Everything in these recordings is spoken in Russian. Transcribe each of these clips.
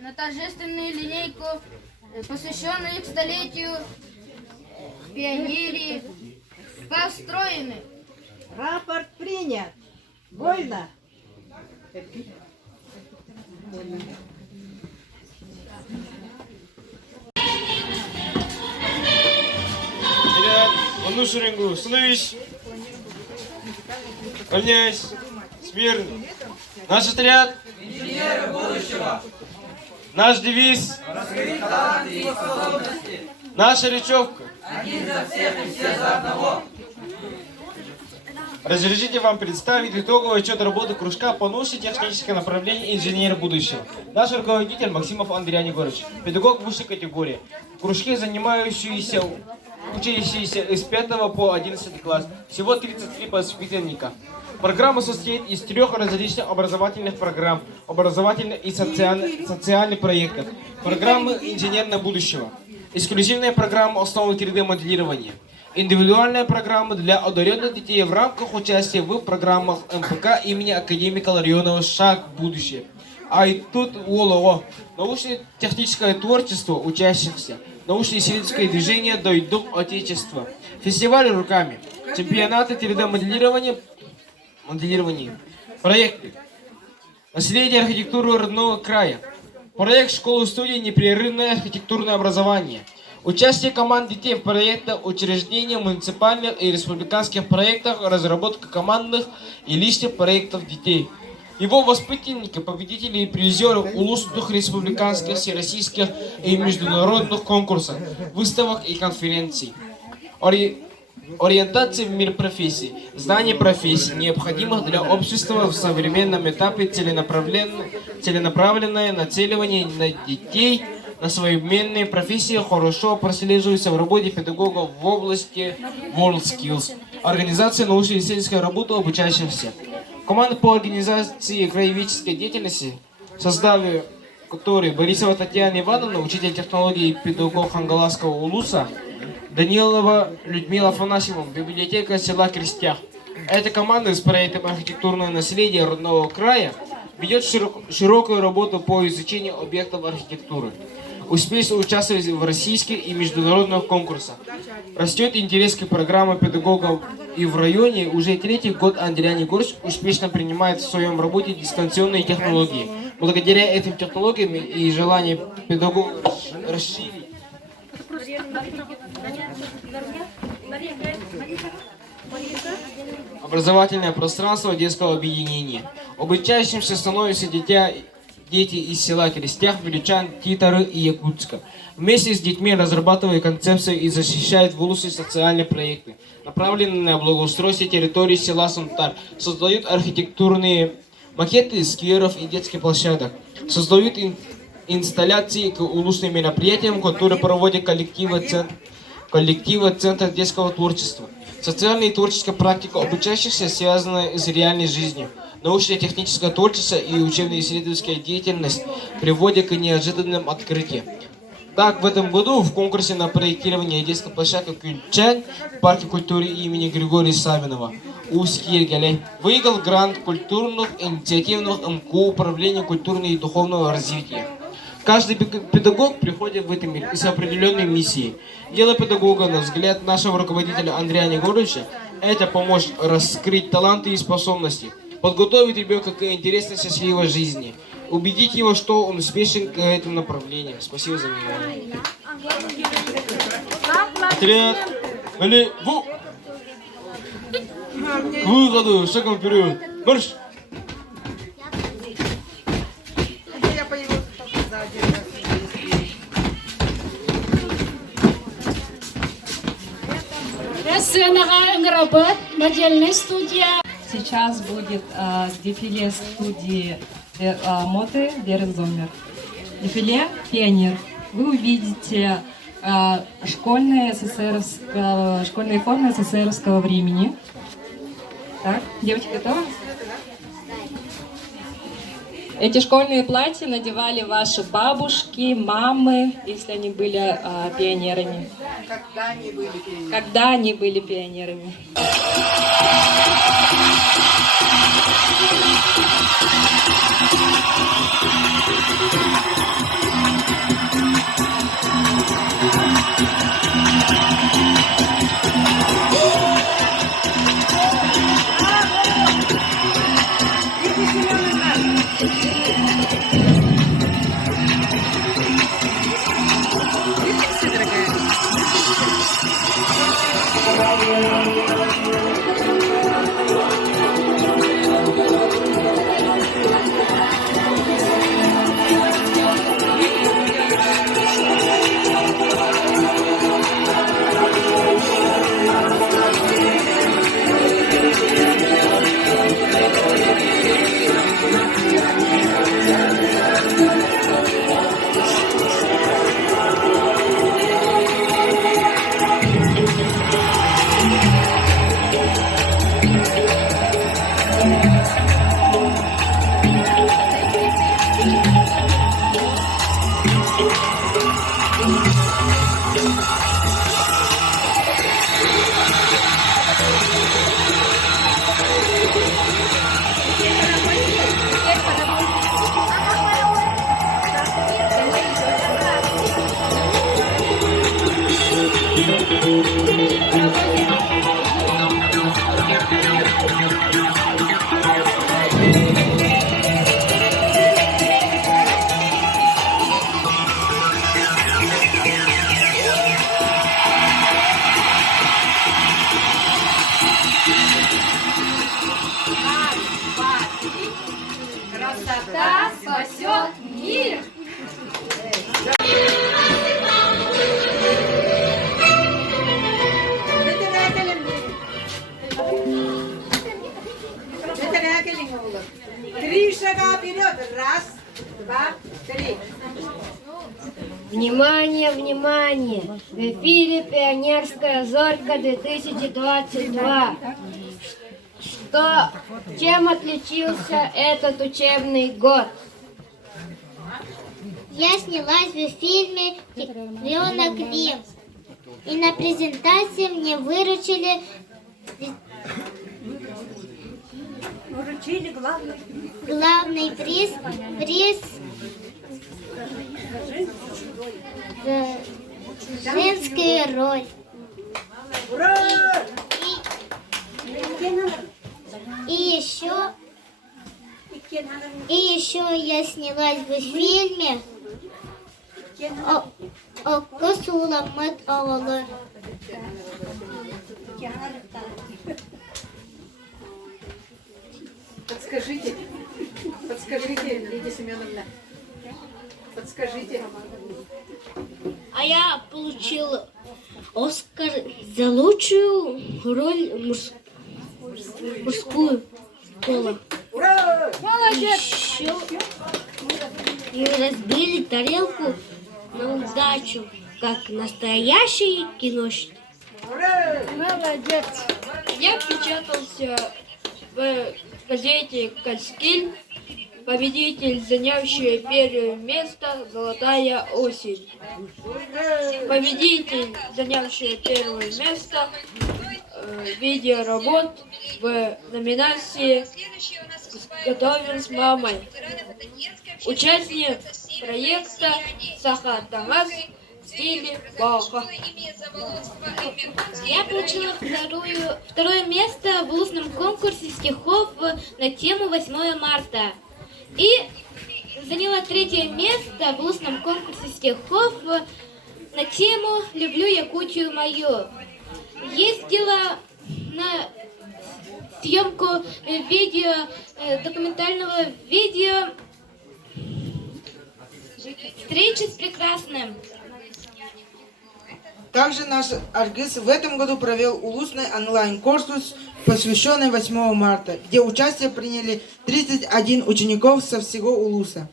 На торжественную линейку, посвященную к столетию пионерии, построены. Рапорт принят. Вольно. Вперед, в одну шеренгу, становись. Равняйсь. Смирно. Наш отряд. Инженеры будущего. Наш девиз. Раскрыть таланты и способности. Наша речевка. Один за всех и все за одного. Разрешите вам представить итоговый отчет работы кружка по научно-техническое направление инженеры будущего. Наш руководитель Максимов Андрей Егорович, педагог высшей категории. В кружке учащиеся с 5 по 11 класс. Всего 33 воспитанника. Программа состоит из 3 различных образовательных программ, образовательных и социальных проектов. Программы инженерного будущего. Эксклюзивная программа основы 3D-моделирования. Индивидуальная программа для одаренных детей в рамках участия в программах МПК имени академика Ларионова «Шаг в будущее». А и тут ОЛО. Научно-техническое творчество учащихся. Научно-исследовательское движение «Дом Отечества». Фестивали руками. Чемпионаты 3D-моделирования. Проекты. Наследие архитектуры родного края. Проект школы-студии «Непрерывное архитектурное образование». Участие команд детей в проектах учреждений, муниципальных и республиканских проектах, разработка командных и личных проектов детей. Его воспитанники, победители и призеры улусных, республиканских, всероссийских и международных конкурсов, выставок и конференций. Ориентация в мир профессий. Знание профессий, необходимых для общества в современном этапе, целенаправленное нацеливание на детей, на современные профессии хорошо прослеживается в работе педагогов в области WorldSkills. Организация научно-исследовательской работы обучающихся. Команда по организации краеведческой деятельности, в составе которой Борисова Татьяна Ивановна, учитель технологии и педагог Ангаласского улуса, Данилова Людмила Афанасьевна, библиотека села Крестях. Эта команда с проектом «Архитектурное наследие родного края» ведет широкую работу по изучению объектов архитектуры. Успешно участвует в российских и международных конкурсах. Растет интерес к программам педагогов, и в районе уже 3-й год Андрей Егорович успешно принимает в своем работе дистанционные технологии. Благодаря этим технологиям и желанию педагогов расширить образовательное пространство детского объединения. Обучающимся становятся дети из села Крестях, Величан, Титары и Якутска. Вместе с детьми разрабатывают концепции и защищают в улусе социальные проекты, направленные на благоустройство территории села Сунтар, создают архитектурные макеты скверов и детских площадок, создают инсталляции к улусным мероприятиям, которые проводят коллективы Центра детского творчества. Социальная и творческая практика обучающихся связана с реальной жизнью. Научно-техническое творчество и учебно-исследовательская деятельность приводят к неожиданным открытиям. Так, в этом году в конкурсе на проектирование детской площадки Кюльчань в парке культуры имени Григория Савинова Усть-Ергелей выиграл грант культурных инициативных МКУ Управления культурного и духовного развития. Каждый педагог приходит в этот мир с определенной миссией. Дело педагога, на взгляд нашего руководителя Андрея Егоровича, это помочь раскрыть таланты и способности, подготовить ребенка к интересной счастливой жизни, убедить его, что он успешен к этому направлению. Спасибо за внимание. Отряд, к выходу, шагом вперед, марш! Модельная студия. Сейчас будет дефиле студии моды Веры Зоммер. Дефиле «Пионер». Вы увидите школьные формы СССРовского времени. Так, девочки, готовы? Эти школьные платья надевали ваши бабушки, мамы, если они были пионерами. Когда они были пионерами? Когда они были пионерами. Красота спасет мир. Три шага вперед. Раз, два, три. Внимание, внимание! В эфире «Пионерская зорька 2022». Чем отличился этот учебный год? Я снялась в фильме «Ребенок Рим». И на презентации мне выручили главный приз за женскую роль. И еще я снялась в фильме о Косуламет Авалы. Подскажите, Лидия Семеновна, подскажите. А я получила Оскар за лучшую роль мужскую пола. Ура! Еще и разбили тарелку на удачу, как настоящие киношники. Ура! Я печатался в газете «Каскиль», победитель, занявший первое место «Золотая осень». Победитель, занявший первое место видеоработ в номинации «Готовим с мамой». Участник проекта Саха Тамас в стиле Баха. Я получила второе место в устном конкурсе стихов на тему 8 марта. И заняла третье место в устном конкурсе стихов на тему «Люблю Якутию мою». Ездила на съемку документального видео «Встречи с прекрасным». Также наш Аргыс в этом году провел улусный онлайн-курс, посвященный 8 марта, где участие приняли 31 учеников со всего Улуса.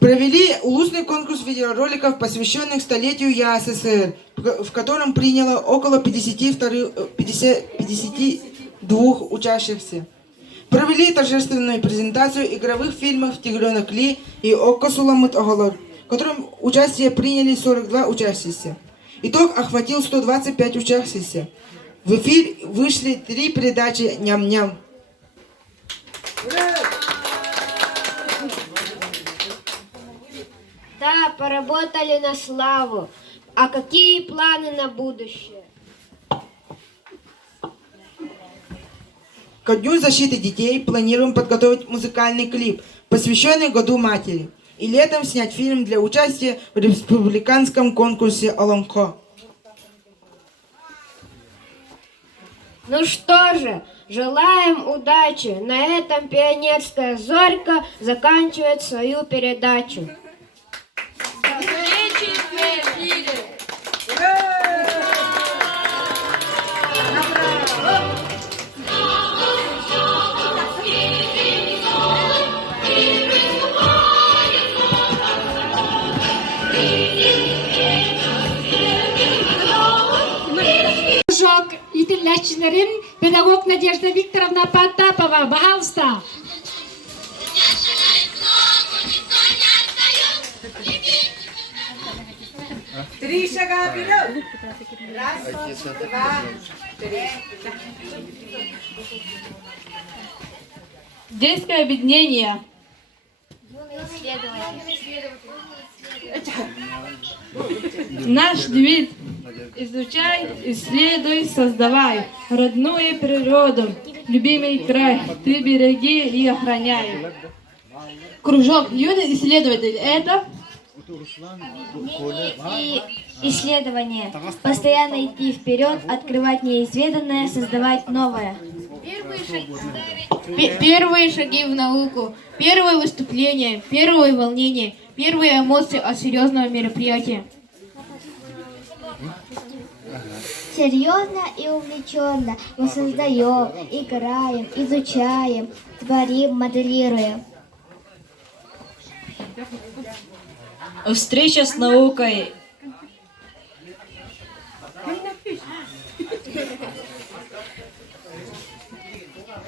Провели улусный конкурс видеороликов, посвященных столетию ЯССР, в котором приняло около 52 учащихся. Провели торжественную презентацию игровых фильмов «Тигренок Ли» и «Окко Суламут Оголор», в котором участие приняли 42 участницы. Итог охватил 125 участниц. В эфир вышли 3 передачи «Ням-ням». Да, поработали на славу. А какие планы на будущее? Ко Дню защиты детей планируем подготовить музыкальный клип, посвященный Году Матери, и летом снять фильм для участия в республиканском конкурсе «Олонко». Ну что же, желаем удачи. На этом пионерская зорька заканчивает свою передачу. Кружок итилләччеләрен педагог Надежда Викторовна Потапова, пожалуйста. 3 шага вперед. Раз, два, три. Детское объединение. Наш девиз: изучай, исследуй, создавай родную природу, любимый край, ты береги и охраняй. Кружок юный исследователь — это И исследование. Постоянно идти вперед, открывать неизведанное, создавать новое. Первые шаги в науку, первое выступление, первое волнение, первые эмоции от серьезного мероприятия. Серьезно и увлеченно мы создаем, играем, изучаем, творим, моделируем. Встреча с наукой.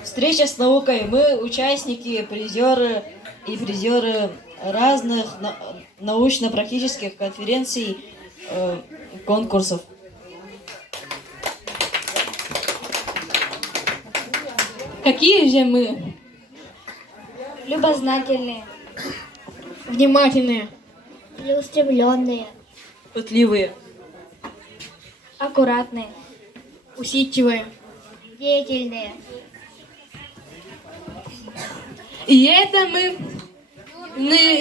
Встреча с наукой. Мы участники, призеры разных научно-практических конференций, конкурсов. какие же мы? Любознательные, Внимательные, целеустремленные, Пытливые. аккуратные, усидчивые. деятельные. И это мы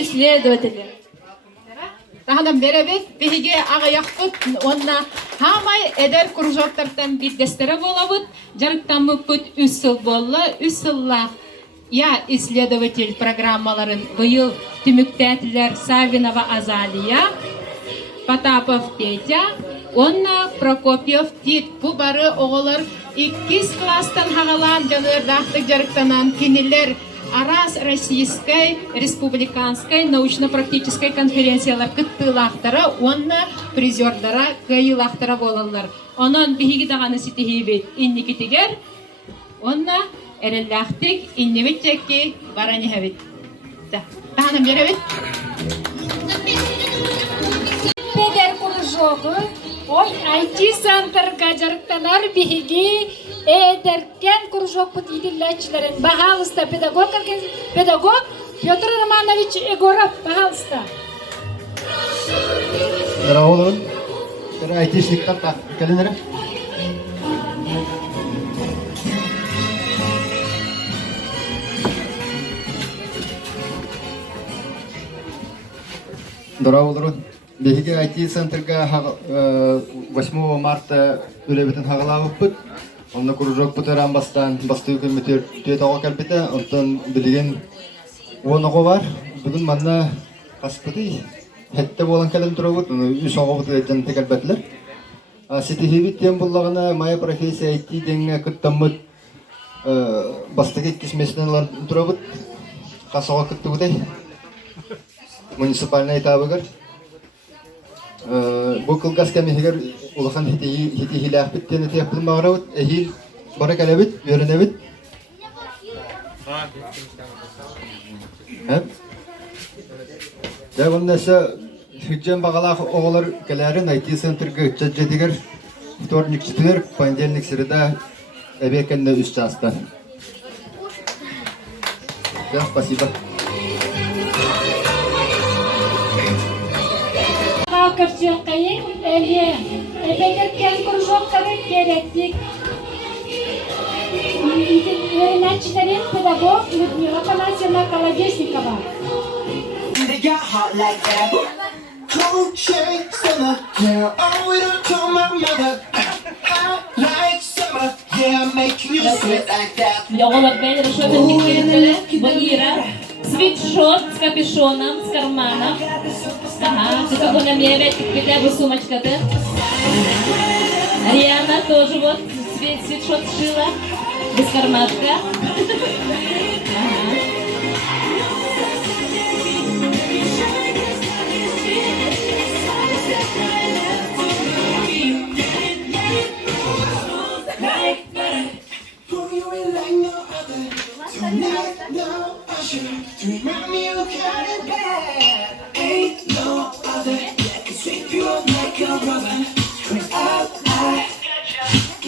исследователи. Тахадам беребет биһиге агаяхпыт онна хамай эдер кружоктартан биддестере болабыт жарыктаммыппыт 3 жыл болла 3 жылла я исследователь программаларын быйыл түмүктәтилер Савинова Азалия, Потапов Петя, онна Прокопьев Тит. Бу бары оголор 2 класстан хагалан жанырдахтык жарыктанан кинилер Арас Российской республиканской научно-практической конференциялар кыттылахтара, онна призердара кайылахтара болалар. Онон биһиги даганы ситихибит инникитигер, онна эреллахтик иннибитчекки баранихабит. Таханам беребит. Педер кружогы, ой, IT-центр гаджарктанар биһиги эдеркен кружок бут идилләчләрен. Пожалуйста, педагог Петр Романович Егоров, пожалуйста. Здравствуйте. Это айтишник так, календарь. Здравствуйте. Биһиги IT-центрга 8 марта үлебитин хагалабыппыт. Онна кружок бутаран бастан бастыы көмөтөр төтөгө келбите, онтон билген оного бар. Бүгүн манна каспыты хетте болан келем турабыт, үс огобут эден текелбетлер. Ситихибит тем буллагына моя профессия IT денге кыттамыт бастыгы кисмесинен лан турабыт. Касога кыттыбытай. Муниципальный этабыгар. Бу кылгас кемигер улахан хитихилах биттен этеп булмагырабыт. Эхил бара келебит, йөренебит. Да оннаса хиджен багалах оголор келерин IT центрге чаджетигер вторник, четверг, понедельник, среда эбекенне 3 часта. Да, спасибо. Кырчыкайын эле эбегеркен кружоктары керектик. Начинает педагог Людмила Панасьевна Колодесникова. They got hot like that. Cold shade summer, yeah. Oh, we don't tell my mother. Hot like summer, yeah. Making you sweat like that. Оголор бен решетниктерин Ванира. Свитшот с капюшоном, с карманом. Ага, ты как на мне опять хотя бы сумочка-то. Риана тоже вот свитшот сшила. Без кармашка. Ага.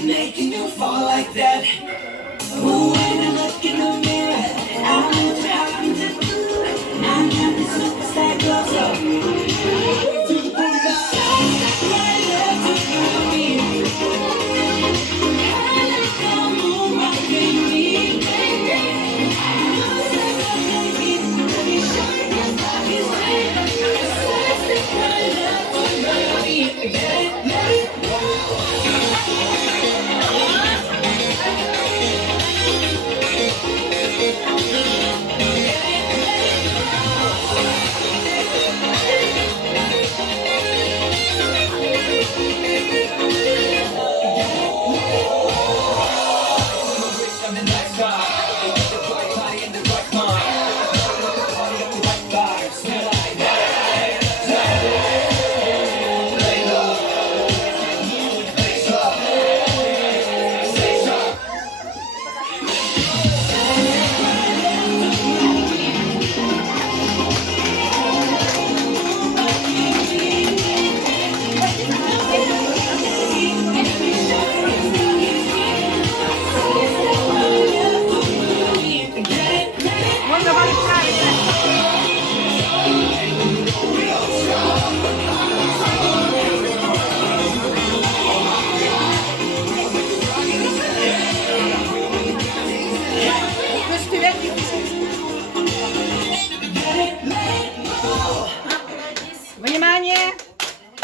Making you fall like that. Ooh, when I look in the mirror, I know what happened to do. I got the superstar glow up. To the point of my love to me. Come on, my baby. Внимание!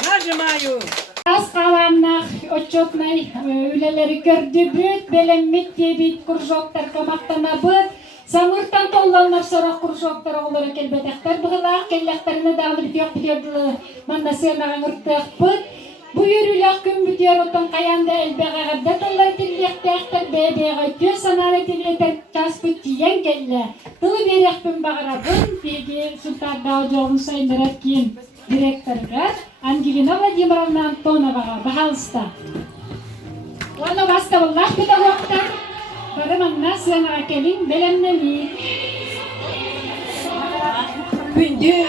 Нажимаю! Аз каламнах отчетный үлелери көрдү бүт, белем мектебит кружоктар камактанабыт, самыртан толланнар сора кружоктар оголор келбетектер быгылак келлектерине дагы бирок бирдиле манда сенаган ыртыкпыт. Бу юрүлөк күн бүтөр отон каянда элбегагда толлар тилектектер бебега төс сананы тилетер часпыт тиен келле. Тылы берекпин багарабын биги султарда жолун сайдырат кийин директорга Ангелина Владимировна Антоновага пожалуйста. Оны бастабыллах педагогтар барыманна сыянага келин белемнеми. Күндү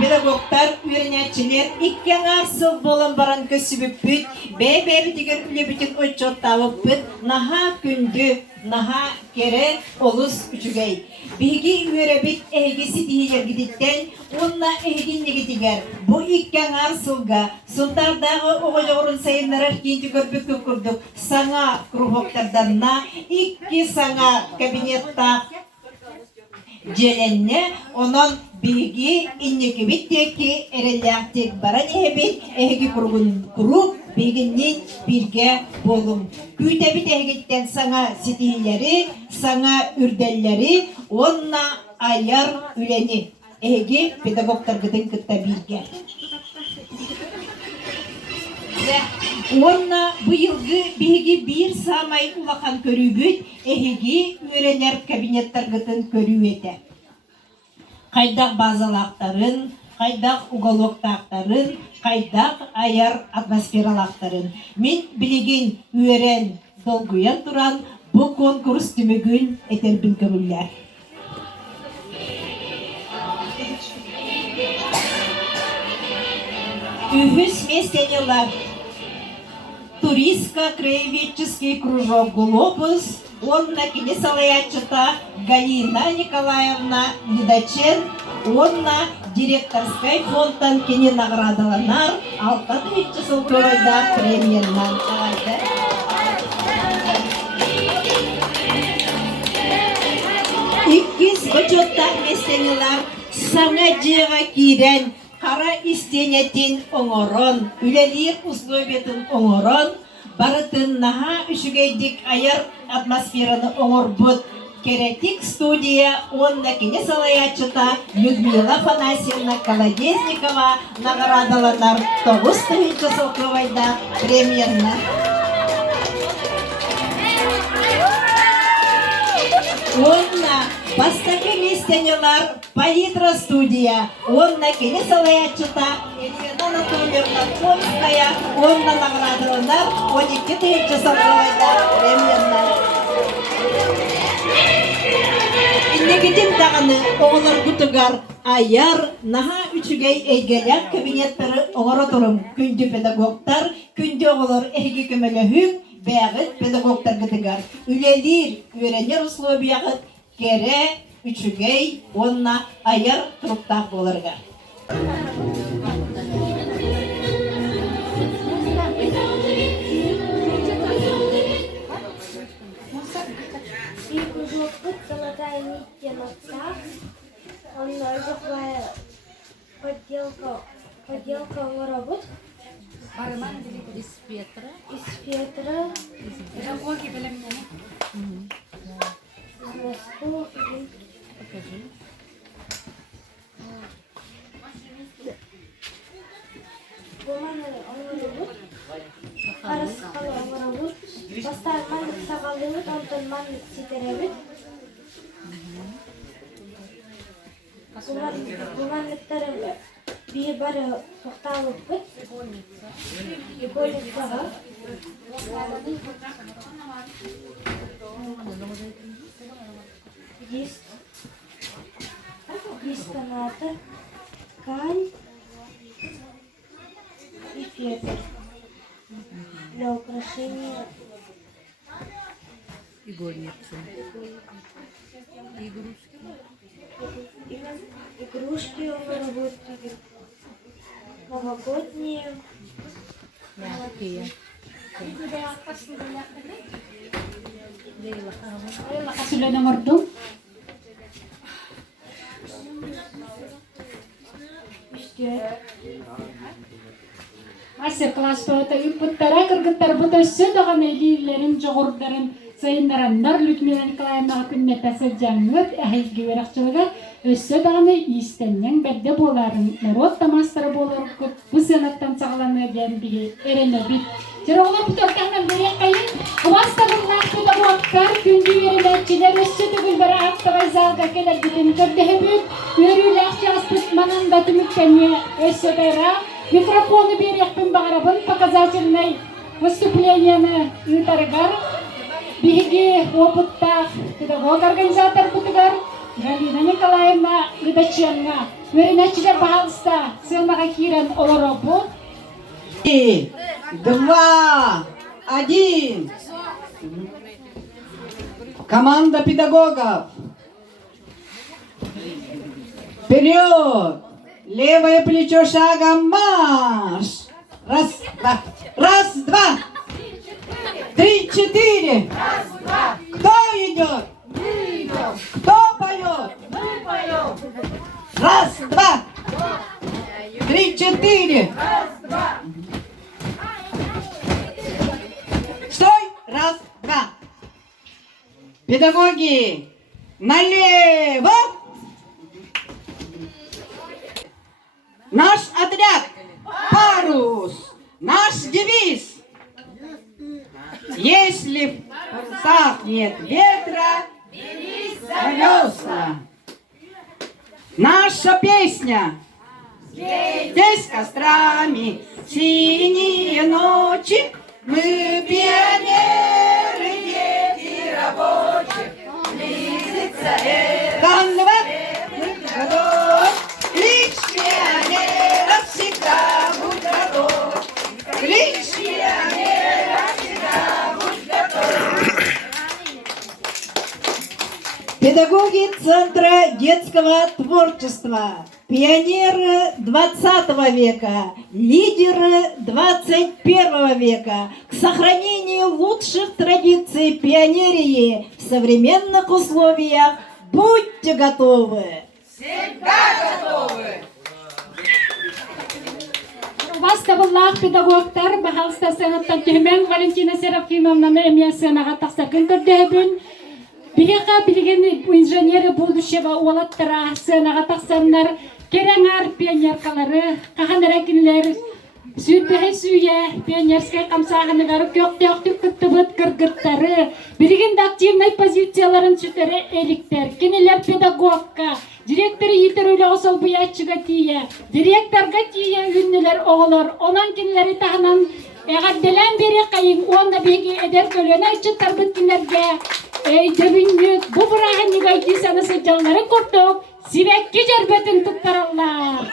педагогтар, үйренятчилер, иккен арсыл болан баран көсүбүппүт, бебеби деген үлебитин отчот табыппыт, наха күндү, наха кере олус үчүгей. Биги үйребит эги ситиилер гидиттен, онна эгин негитигер. Бу иккен арсылга, султардагы оголорун сайынларар кийинти көрбүккө курдук, саңа кружоктарданна, икки саңа кабинетта Желенне, онон биги иннеки биттеки эрелляктик баран эбит эги куруп бигиннин бирге болум. Күйтебит эгиттен саңа ситиилери, саңа үрделлери, онна аяр үлени эги педагогтаргытын кытта бирге. Онна быйылгы биги бир самай улахан көрүүбүт эги үйренер кабинеттаргытын көрүү эте. Кайдак базалактарын, кайдак уголоктактарын, кайдак аяр атмосфералактарын. Мен билеген үйрен долгуян туран bu konkurs tümügün eterbin kömüller. Ühüs месенилар. Туристско-краеведческий кружок «Глобус», он на Кинесалаячета Галина Николаевна Недочен, он на директорской фонтан Кини наградаланар, алтады часылкылайда премияннан қалайды. Иккис бачоттар месенилар саңа жеға кирен, Кара истенетин оңорон, үлелиек условиятын оңорон, барытын наха үшігейдік аяр атмосфераны оңорбут. Керетик студия, он на Кинесалаячета Людмила Афанасьевна Колодезникова наградаланар 9 часовкывайда премьерна. Он на Бастаки местенелар Палитра студия, он на Кинесалаячета Елена Анатольевна Томская, он на наградаланар 12 часовкывайда премьерна. Иннегидин дағаны оғылар күтігар аяр наха үчігей әйгелер кабинеттері оғыры тұрым күнді педагогтар, күнді оғылар әйге көмелі хүн бәғыт педагогтар күтігар. Үлелер өренер условияғыт кере үчігей онна аяр тұрыптақ болырға. Золотая нить на ногтях, он такая подделка воробот. Из фетра. Педагоги были мне. Покажи. Қарысқалы воробот. Бастар мандық сағалдығы, онтын мандық сетеребет. Гуманниктарым бир бары тоқталып бит. Игольницаға. Дисканатор, ткань и фетр для украшения. Игольницы. Игрушки у меня работают. Новогодние. Sudah nomor 2. Мастер-класс бөті үппіттара кіргіттар бұты сөдіған әйлейлерін жоғырдарын сайындарандар Людмила Николаевна күннетасы жаңғыт әйгі верақчылығы өссі дағыны истеннен бәдді боларын народ тамастыры болар күт бұл сенаттан сағаланы дәндіге әрені біт. Жероғылы бұт ортағынан берек қайын, ұбастығыннақ педагогтар күнді вереләтчілер өссі түгіл бәрі ақтығай залға келер бітін көрдігі бүт, өрілі ақчас бұт мананда түміккәне өссі дайра, микрофоны берекпін бағарабын показательный выступленияны ұйтарығар, биһиги опыттах педагог организатор бутыгар Галина Николаевна Недоченна өрінәтчілер бағалыста сылмаға кирен олоробу. 3, 2, 1. Команда педагогов. Вперед! Левое плечо шагом марш! Раз, два. Раз, два. 3, 4. Раз, два. Кто идет? Мы идем. Кто поет? Мы поем. Раз, два. 3, 4. Раз, два. Стой. Раз, два. Педагоги, налево. Наш отряд парус. Наш девиз. Если в парусах нет ветра, бери колеса. Наша песня. Здесь кострами синие ночи. Мы пионеры, дети Педагоги Центра детского творчества, пионеры 20 века, лидеры 21 века к сохранению лучших традиций пионерии в современных условиях будьте готовы! Всегда готовы! Ваставаллах педагогтар бахалста сенаттан төмен Валентина Серафимовна эмия сенага тахсаргын көрдөбүн. Бирека билген инженеры будущего олаттара сенага тахсаннар кереңар пионеркалары, каханаракинлер, сүйтбәһе сүйе, пионерская камсағынығары көк-төктік күттібіт кыргыттары, билген активный позицияларын сүтері эликтер, кенелер педагогка, директоры етерулі осал бұятчыға тие, директорға тие үннілер оғылыр, онан кенелері тағынан әғадделен бері қайын, онда беге әдер көлен айтшыттар біткілерге, дебіннік, бұ бұрағын негайти санысы жалғары көрдік, сивекке жербетін тұттаралар.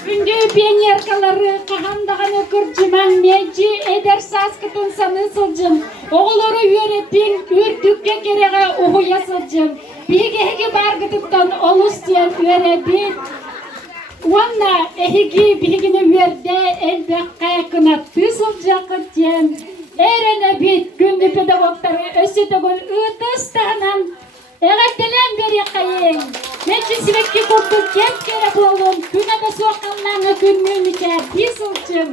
Күнде пионеркалары қағандағаны күрджіман межі әдер саскытын саны сылжым. Оғылары өретпен өртікке кереға ұғыя сылжым. Бегеге барғытыптан олыстен өребет. Онна әхіге бегіне өрде әлбәққа қынатты сылжақыттен. Әрені бет күнді педагогтары өсетігіл ұтыстағынан әғаттелен бері қайын. Мәтші сібекке көрді кеп кері болуым. Күн ада соққанлаңы күнмені кәрді сылчым.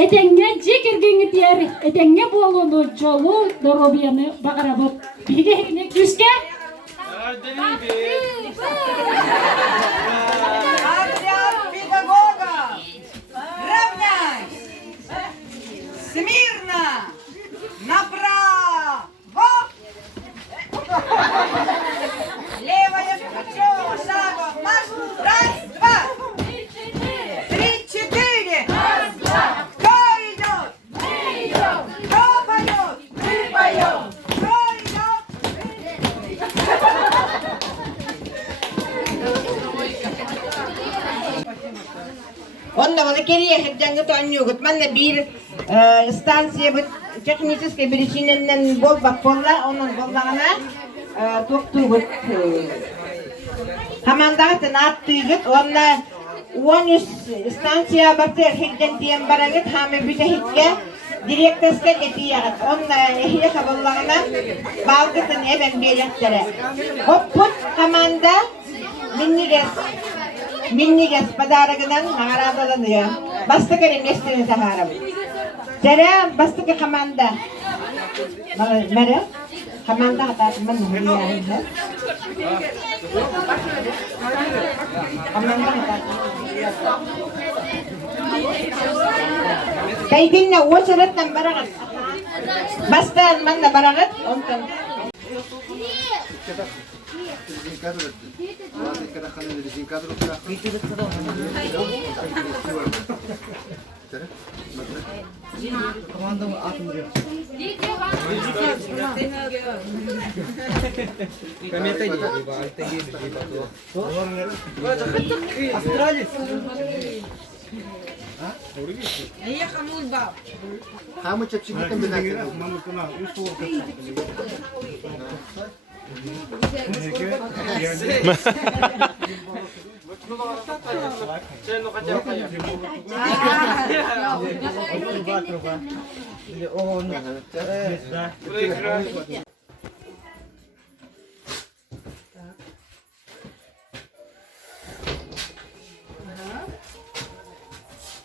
Әдеңне жекіргені дер, әдеңне болуыны жолу дұробияны бағарабыт. Бегене күске? Отряд педагога! Равняйсь! Смирно! Направо! Левое плечо шагом марш! Раз, два! 3, 4! Раз, два! Кто идет? Мы идем! Кто поет? Мы поем! Кто идет? Онда вона керия хеджанга тоаннюгут. Манна бир станция бит технической причиненен болбак болла, онун боллагана токтугут. Командагатын аттыгыт, онна 13 станция бартер хеджан тиен барагыт, хаме бүте хитке директорска кетиягыт. Онна эхие кабыллагана балгытын эбен беректере. Хоппут команда Миннигес подарагынан наградаланıyor. Бастыкы местini сахарам. Жара бастыкы команда. Мәре команда хататман мияһы. Команда хататман. Кайдинне очереттен барагат. Бастан манда барагат, онтан.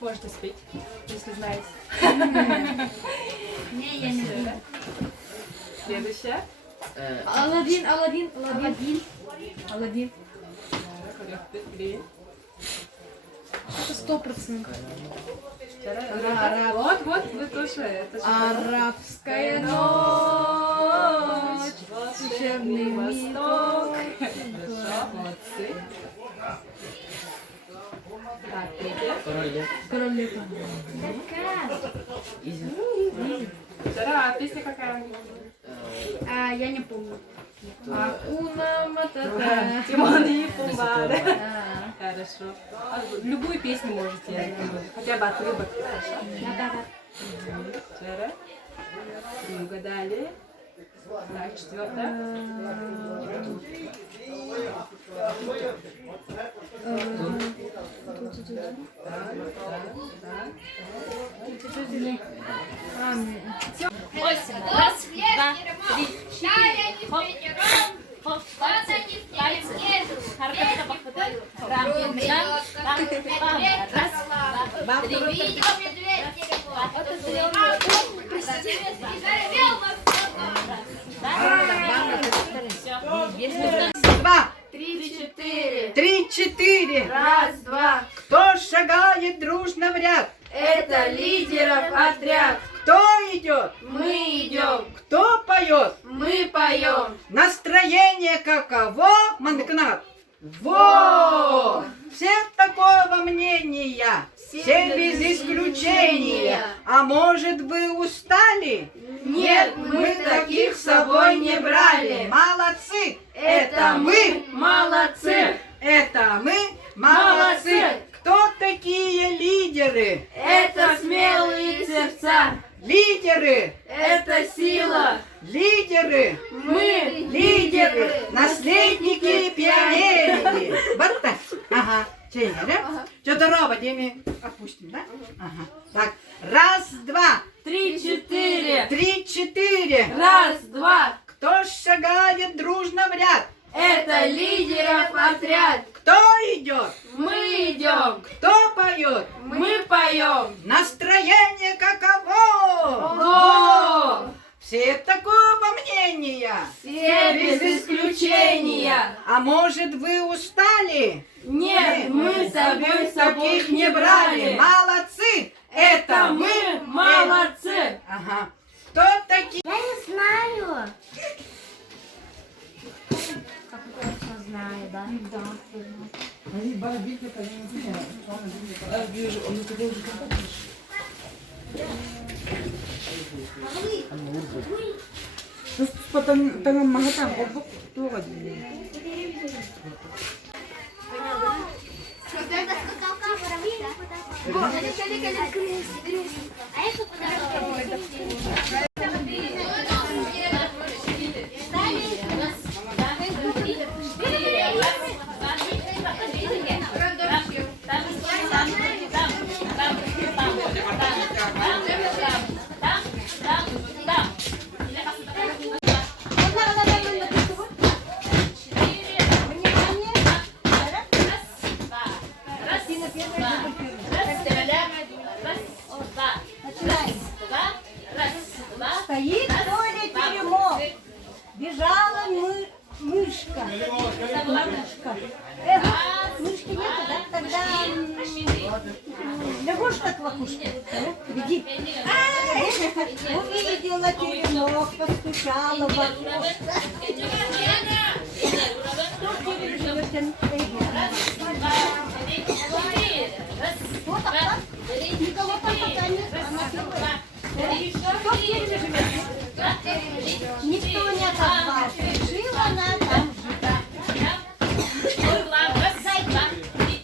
Можете спеть, если знаете. Не, я не знаю. Следующая. Аладдин. Это 100%. Вот, вы тоже. Это арабская ночь, волшебный восток. Молодцы. Вторая, а песня какая? Я не помню. Акуна Матата. Тимон и Пумба. Хорошо. Любую песню можете. Хотя бы от рыбок. Вчера. Не угадали. Так, четвертая. Раз, два, три, четыре. Хоп, хоп, пальцы. Харков, похватай. Рам, рам, рам. Раз, два, три. Два. 3-4. 3-4. Раз, два. Кто шагает дружно в ряд? Это лидеров отряд. Кто идет? Мы идем. Кто поет? Мы поем. Настроение каково, Мандакнат? Во! Все такого мнения, все без исключения. А может, вы устали? Нет, мы таких с собой не брали. Молодцы! Это мы молодцы. Это мы Молодцы! молодцы! Кто такие лидеры? Это смелые сердца. Лидеры! Это сила. Лидеры! Мы Лидеры! Наследники пионерии! Вот так. Ага. Чей, да? Что-то роботами опустим, да? Ага. Так. Раз, два. 3-4. 3-4. Раз, два. Кто шагает дружно в ряд? Это лидеров отряд. Кто идет? Мы идем. Кто поет? Мы поем. Настроение каково? Ого! Все такого мнения. Все без исключения. А может, вы устали? Нет, мы с собой таких не брали. Молодцы! Это мы молодцы. Ага. Кто такие? Я не знаю. Знаю, да? А я Стоит Толя теремок. Бежала мышка. Лягушка. Эх, мышки нету, да? Тогда лягушка квакушка. Веди. Увидела теремок, постучала в окно. Никого пока нет. Кто в тереме живет? Никто не отозвался. Жила она там.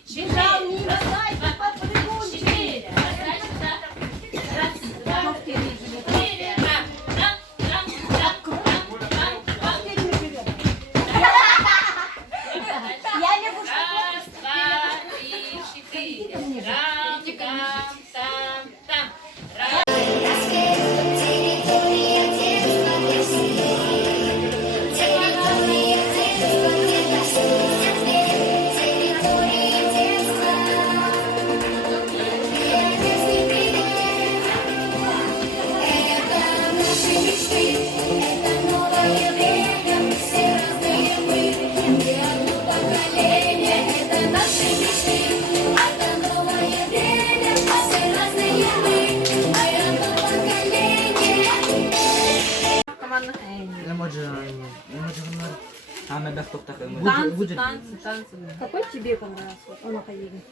Бежал мимо зайка по прыгунчику. Кто в тереме живет? Я лягушка. Раз, два, три, четыре. Рам, там, там, там. Танцы. Какой тебе понравился? Она поедет.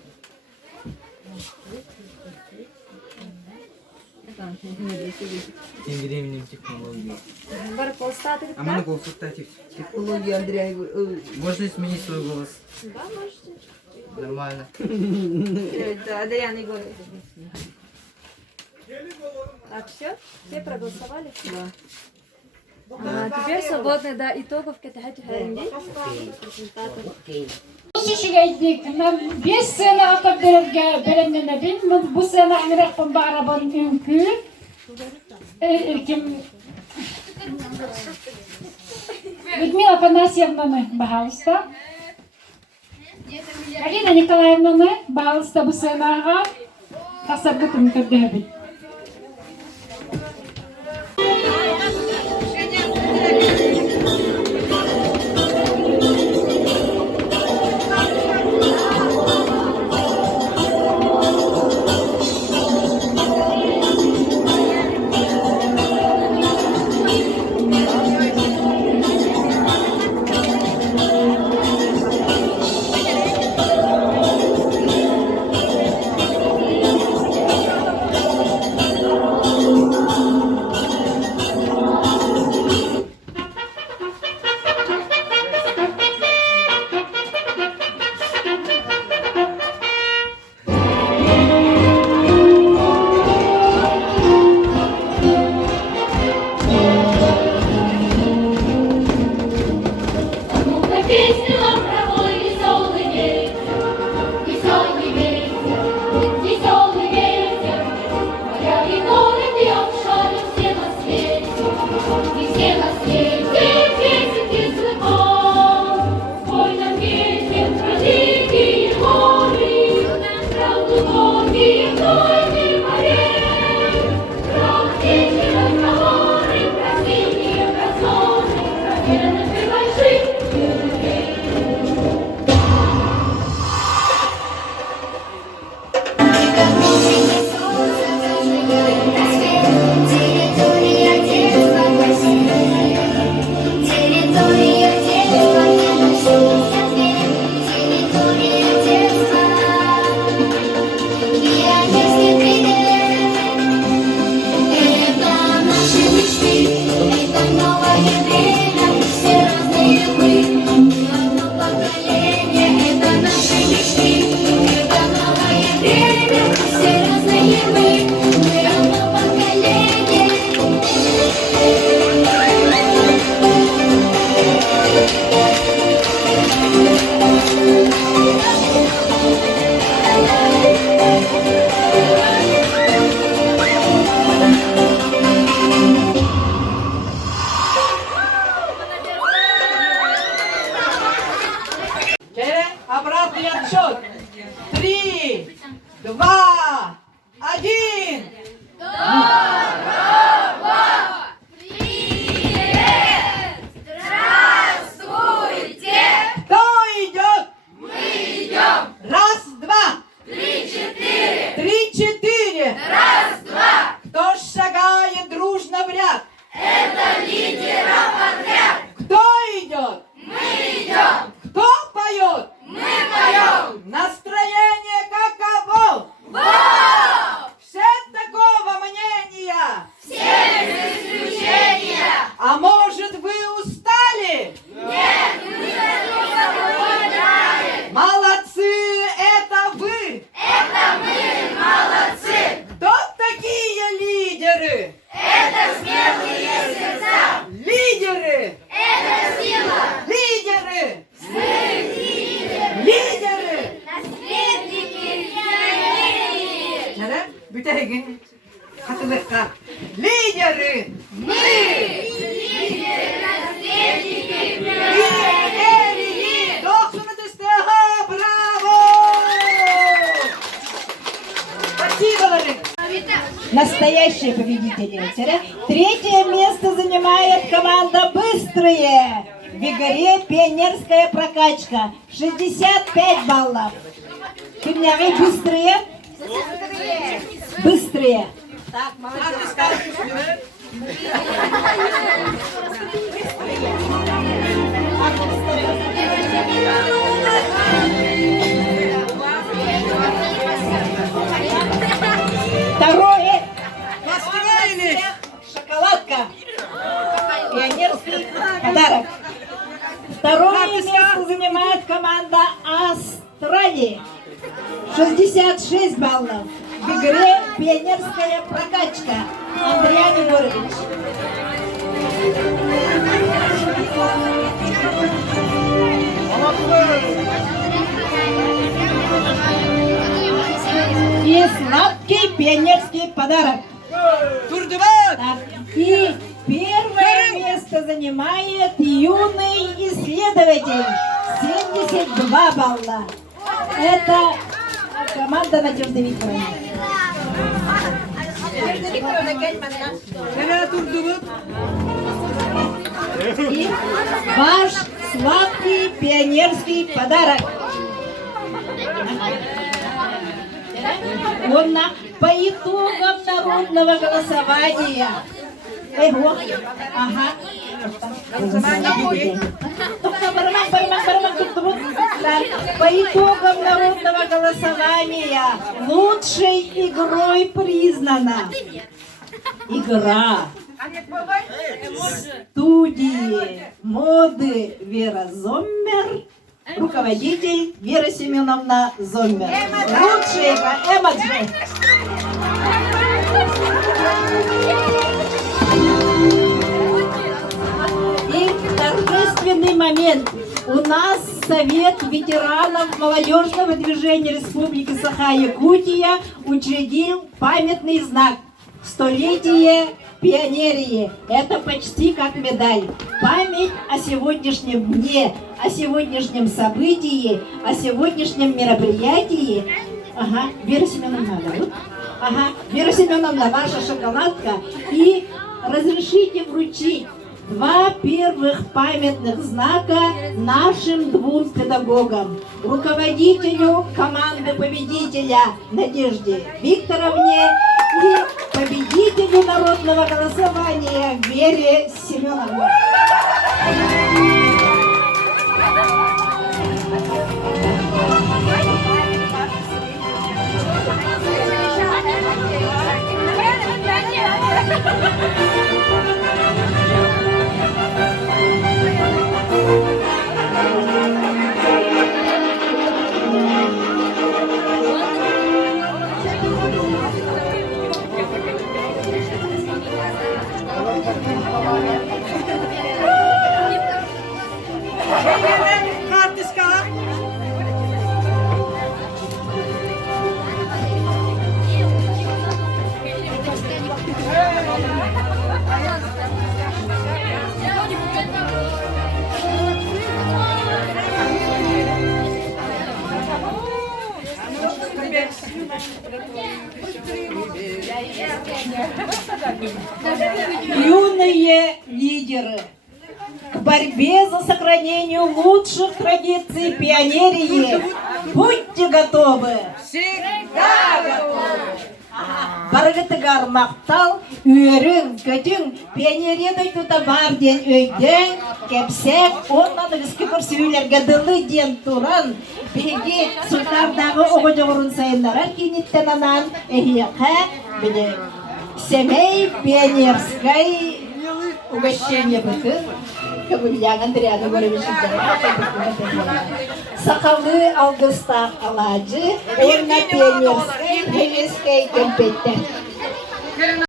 Тем временем технологии. А могу консультатив. Технологии, Андрей. Можно изменить свой голос? Да, можете. Нормально. Это Адриан Егорович. Так, все проголосовали? Да. Теперь свободны до итогов Кетахати Харинди. Шишигайдик, без сцена акабдерге беренне бин, bu sene anirakpan barabarın ünkü. Kim Людмила Афанасьевна, пожалуйста. Галина Николаевна, пожалуйста, bu senaga tasarrufun kaddebi. Обратный отсчет. 3, 2, 1. Здравствуйте! Кто идет? Мы идем! Раз, два. 3, 4! 3, 4. Раз, два! Кто шагает дружно в ряд? Это лидеров отряд! Кто идет? Мы идем! Кто поет? Мы поем! Настроение каково? Вау! Все такого мнения. Все без исключения! А может, вы устали? Нет, мы заработали! Молодцы, это вы. Это мы молодцы! Кто такие лидеры? Это смелые сердца! Лидеры. Это сила! Лидеры. Мы лидеры! Лидеры. Наследники пионерии! Нәлә? Бүтәген хатırlıkка. Лидеры. Мы лидеры, наследники пионерии! Пионерии. Дохсуматыстага, браво! Спасибо, Ларин. Настоящие победители. Третье место занимает команда «Быстрые». В игре «Пионерская прокачка». 65 баллов. Кемняги «Быстрые». Быстрые. Так, молодец. команда Австралии. 66 баллов. В игре пионерская прокачка. Андрей Егорович. И сладкий пионерский подарок. Так, и первое место занимает юный исследователь. 72 балла. Это команда Надежды Викторовны. И ваш сладкий пионерский подарок. Он по итогам народного голосования. Ого. Ага. По итогам народного голосования лучшей игрой признана игра студии моды Вера Зоммер, руководитель Вера Семеновна Зоммер. Лучшая игра Эмоджи. И торжественный момент. У нас Совет ветеранов молодежного движения Республики Саха-Якутия учредил памятный знак «Столетие пионерии». Это почти как медаль. Память о сегодняшнем дне, о сегодняшнем событии, о сегодняшнем мероприятии. Ага, Вера Семеновна, да? Ага, Вера Семеновна, ваша шоколадка. И разрешите вручить 2 первых памятных знака нашим 2 педагогам. Руководителю команды победителя Надежде Викторовне и победителю народного голосования Вере Семеновне. Юные лидеры, к борьбе за сохранение лучших традиций пионерии будьте готовы. Всегда готовы. Баргатыгар мақтал, үйерін, көтің, пионериядой тута бар ден өйден, кепсек, оннан үскі көрсеулерге дылы ден туран, беге сұлтардағы оғы жоғырын сайынларар кенеттен анан, эхиеқе, біле, семей пионерской угощение бытын, Кабыльян Андрея Егоровича. Сақалы алгыстақ аладжы, орна пионерской, пионерской кемпеттен.